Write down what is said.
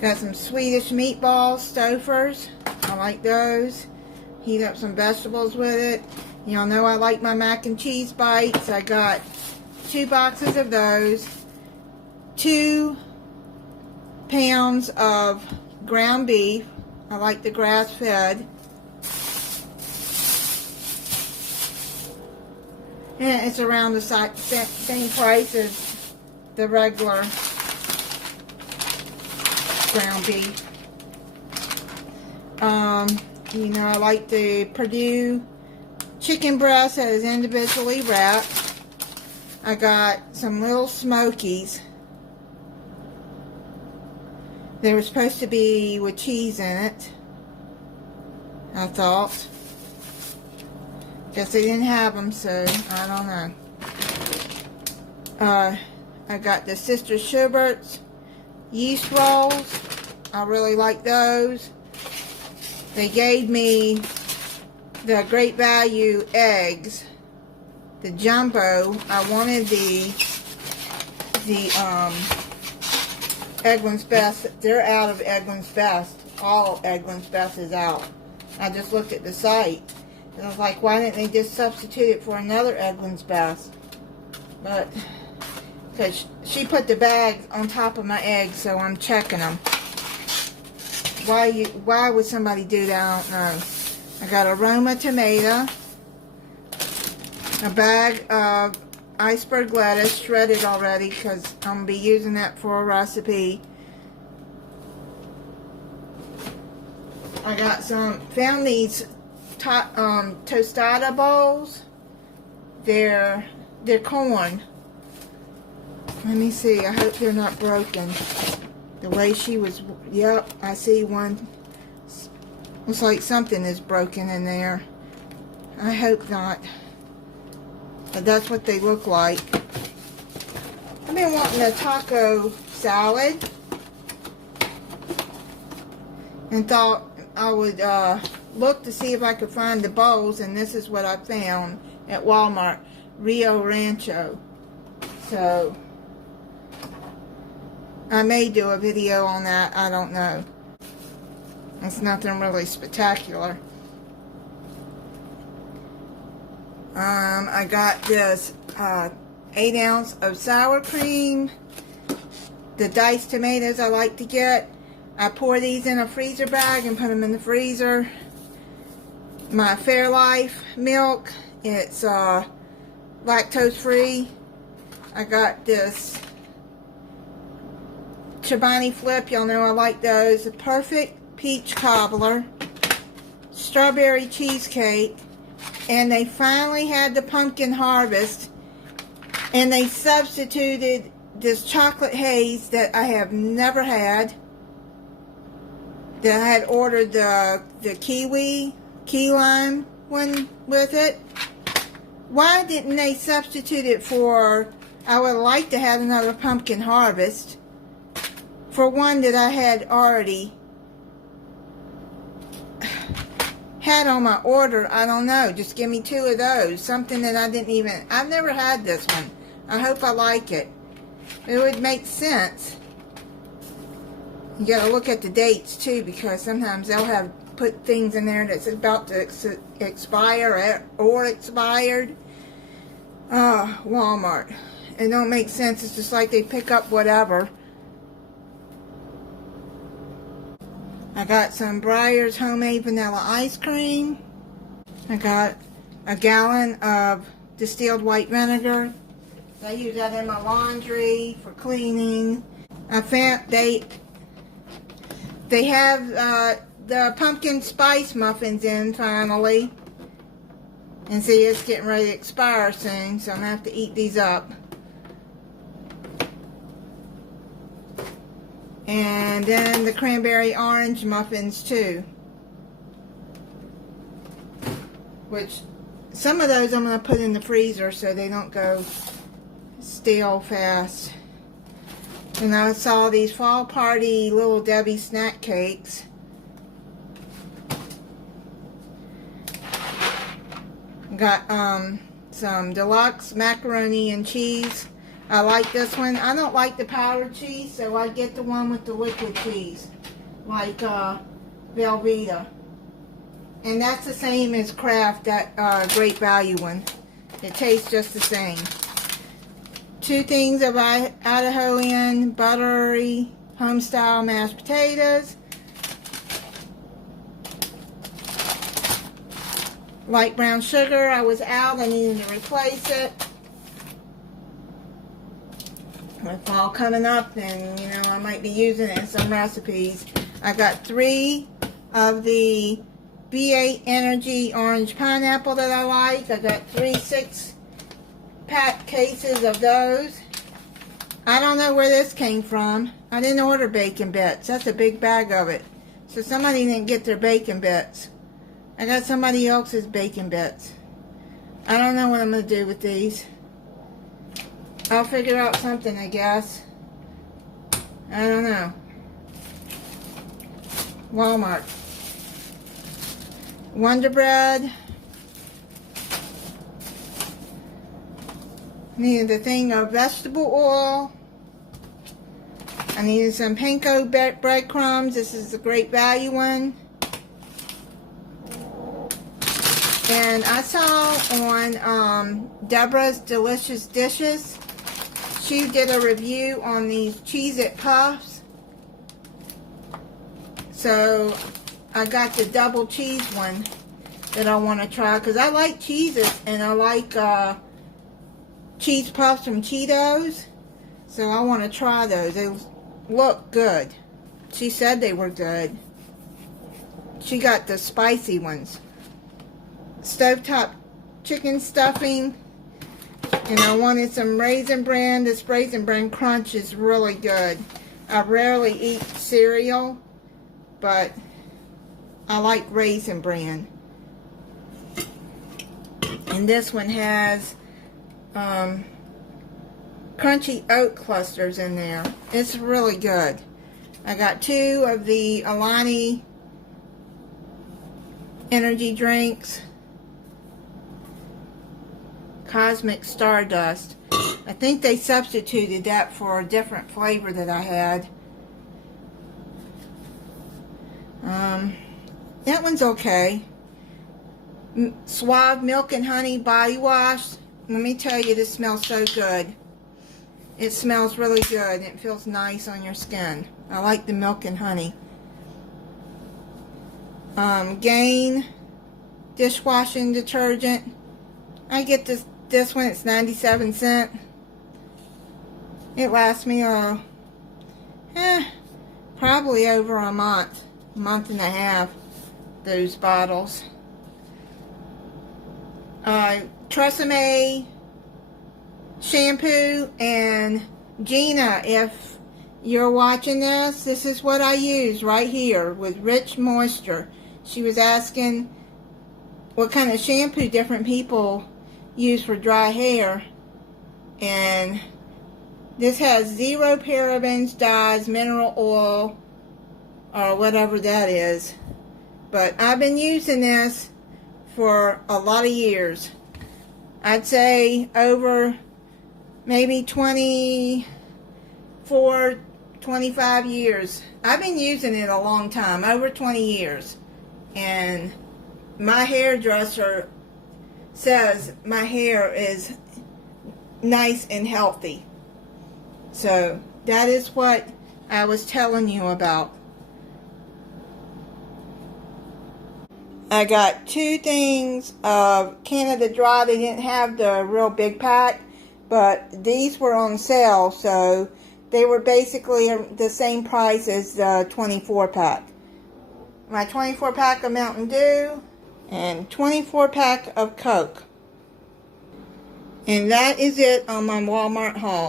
Got some Swedish meatballs, Stouffer's. I like those. Heat up some vegetables with it. Y'all know I like my mac and cheese bites. I got 2 boxes of those. 2 pounds of ground beef. I like the grass-fed. And it's around the same price as the regular ground beef. You know, I like the Purdue chicken breast that is individually wrapped. I got some little Smokies. They were supposed to be with cheese in it, I thought. Guess they didn't have them, so I don't know. I got the Sister Schubert's yeast rolls. I really like those. They gave me the Great Value eggs, the jumbo. I wanted the Eggland's Best. They're out of Eggland's Best. All Eggland's Best is out. I just looked at the site and I was like, why didn't they just substitute it for another Eggland's Best? But because she put the bags on top of my eggs, so I'm checking them. Why would somebody do that? I don't know. I got a Roma tomato, a bag of iceberg lettuce, shredded already, because I'm going to be using that for a recipe. I got found these tostada bowls. They're corn. Let me see. I hope they're not broken. The way she was, yep, I see one. Looks like something is broken in there. I hope not. But that's what they look like. I've been wanting a taco salad. And thought I would look to see if I could find the bowls. And this is what I found at Walmart. Rio Rancho. So I may do a video on that. I don't know. It's nothing really spectacular. I got this 8 ounce of sour cream. The diced tomatoes I like to get. I pour these in a freezer bag and put them in the freezer. My Fairlife milk. It's lactose free. I got this Chobani Flip, y'all know I like those. The Perfect Peach Cobbler, Strawberry Cheesecake, and they finally had the Pumpkin Harvest, and they substituted this chocolate haze that I have never had, that I had ordered the key lime one with it. Why didn't they substitute it for, I would like to have another Pumpkin Harvest, for one that I had already had on my order. I don't know, just give me 2 of those. Something that I didn't even, I've never had this one. I hope I like it. It would make sense. You gotta look at the dates too, because sometimes they'll have put things in there that's about to expire or expired. Walmart. It don't make sense. It's just like they pick up whatever. I got some Breyer's homemade vanilla ice cream. I got a gallon of distilled white vinegar. I use that in my laundry for cleaning. I found they have the pumpkin spice muffins in finally. And see, it's getting ready to expire soon, so I'm going to have to eat these up. And then the cranberry orange muffins too. Which, some of those I'm going to put in the freezer so they don't go stale fast. And I saw these Fall Party Little Debbie snack cakes. Got some deluxe macaroni and cheese I like this one. I don't like the powdered cheese, so I get the one with the liquid cheese, like Velveeta. And that's the same as Kraft, that Great Value one. It tastes just the same. 2 things of Idahoan buttery home-style mashed potatoes. Light brown sugar. I was out. I needed to replace it. With fall coming up, then, you know, I might be using it in some recipes. I got 3 of the B8 Energy Orange Pineapple that I like. I got 3 6-pack cases of those. I don't know where this came from. I didn't order bacon bits. That's a big bag of it. So somebody didn't get their bacon bits. I got somebody else's bacon bits. I don't know what I'm going to do with these. I'll figure out something, I guess. I don't know. Walmart. Wonder Bread. Needed a thing of vegetable oil. I needed some panko breadcrumbs. This is the Great Value one. And I saw on Deborah's Delicious Dishes, she did a review on these Cheez-It Puffs. So I got the double cheese one that I want to try, because I like Cheez-Its and I like cheese puffs from Cheetos. So I want to try those. They look good. She said they were good. She got the spicy ones. Stovetop chicken stuffing. And I wanted some Raisin Bran. This Raisin Bran Crunch is really good. I rarely eat cereal, but I like Raisin Bran. And this one has crunchy oat clusters in there. It's really good. I got 2 of the Alani energy drinks. Cosmic Stardust. I think they substituted that for a different flavor that I had. That one's okay. Suave Milk and Honey Body Wash. Let me tell you, this smells so good. It smells really good. It feels nice on your skin. I like the milk and honey. Gain dishwashing detergent. I get this one. It's 97 cents. It lasts me probably over a month and a half. Those bottles. Tresemme shampoo. And Gina, if you're watching this, this is what I use right here with Rich Moisture. She was asking what kind of shampoo different people use for dry hair, and this has 0 parabens, dyes, mineral oil, or whatever that is. But I've been using this for a lot of years. I'd say over maybe 24, 25 years. I've been using it a long time, over 20 years. And my hairdresser says my hair is nice and healthy. So that is what I was telling you about. I got 2 things of Canada Dry. They didn't have the real big pack, but these were on sale, so they were basically the same price as the 24 pack. My 24 pack of Mountain Dew and 24 pack of Coke. And that is it on my Walmart haul.